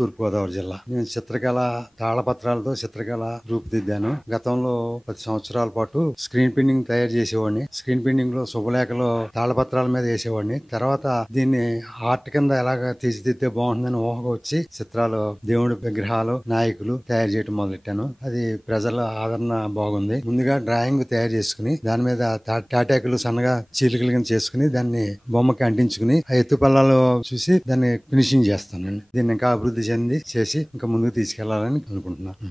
తూర్పుగోదావరి జిల్లా. నేను చిత్రకళ తాళపత్రాలతో చిత్రకళ రూపుదిద్దాను. గతంలో 10 సంవత్సరాల పాటు స్క్రీన్ ప్రింటింగ్ తయారు చేసేవాడిని. స్క్రీన్ ప్రింటింగ్ లో శుభలేఖలో తాళపత్రాల మీద వేసేవాడిని. తర్వాత దీన్ని ఆర్ట్ కింద ఎలాగ తీర్చిదిద్దే బాగుంటుందని ఊహగా వచ్చి చిత్రాలు, దేవుడి విగ్రహాలు, నాయకులు తయారు చేయడం మొదలెట్టాను. అది ప్రజల ఆదరణ బాగుంది. ముందుగా డ్రాయింగ్ తయారు చేసుకుని దాని మీద తాటాకులు సన్నగా చీలికలు కింద చేసుకుని దాన్ని బొమ్మకి అంటించుకుని ఆ ఎత్తుపల్లాలు చూసి దాన్ని ఫినిషింగ్ చేస్తానండి. దీన్ని ఇంకా అభివృద్ధి చెంది చేసి ఇంకా ముందుకు తీసుకెళ్లాలని అనుకుంటున్నాను.